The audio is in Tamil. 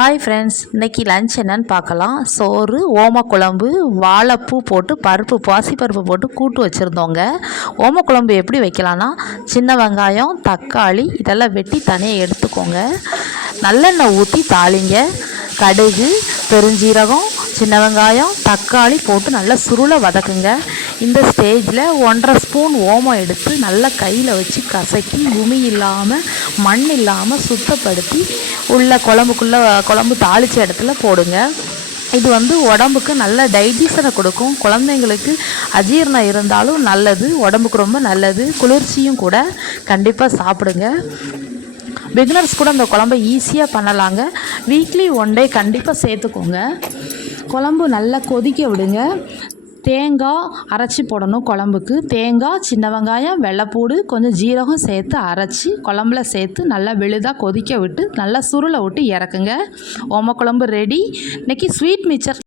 ஹாய் ஃப்ரெண்ட்ஸ் இன்றைக்கி லஞ்ச் என்னன்னு பார்க்கலாம். சோறு ஓமக்குழம்பு வாழைப்பூ போட்டு பருப்பு பாசிப்பருப்பு போட்டு கூட்டு வச்சுருந்தோங்க. ஓமக்குழம்பு எப்படி வைக்கலான்னா சின்ன வெங்காயம் தக்காளி இதெல்லாம் வெட்டி தனியாக எடுத்துக்கோங்க. நல்லெண்ணெய் ஊற்றி தாளிங்க. கடுகு பெருஞ்சீரகம் சின்ன வெங்காயம் தக்காளி போட்டு நல்லா சுருளை வதக்குங்க. இந்த ஸ்டேஜில் ஒன்றரை ஸ்பூன் ஓமம் எடுத்து நல்லா கையில் வச்சு கசக்கி உமி இல்லாமல் மண் இல்லாமல் சுத்தப்படுத்தி உள்ள குழம்புக்குள்ளே குழம்பு தாளித்த இடத்துல போடுங்க. இது வந்து உடம்புக்கு நல்ல டைஜஷனை கொடுக்கும். குழந்தைங்களுக்கு அஜீரணம் இருந்தாலும் நல்லது உடம்புக்கு ரொம்ப நல்லது. குளிர்ச்சியும் கூட கண்டிப்பாக சாப்பிடுங்க. பிகினர்ஸ் கூட அந்த குழம்ப ஈஸியாக பண்ணலாங்க. வீக்லி ஒன் டே கண்டிப்பாக சேர்த்துக்கோங்க. குழம்பு நல்லா கொதிக்க விடுங்க. தேங்காய் அரைச்சி போடணும் குழம்புக்கு. தேங்காய் சின்ன வெங்காயம் வெள்ளைப்பூடு கொஞ்சம் ஜீரகம் சேர்த்து அரைச்சி குழம்புல சேர்த்து நல்லா விழுதாக கொதிக்க விட்டு நல்லா சுருளை விட்டு இறக்குங்க. ஓமக்குழம்பு ரெடி இன்றைக்கி ஸ்வீட் மிச்சர்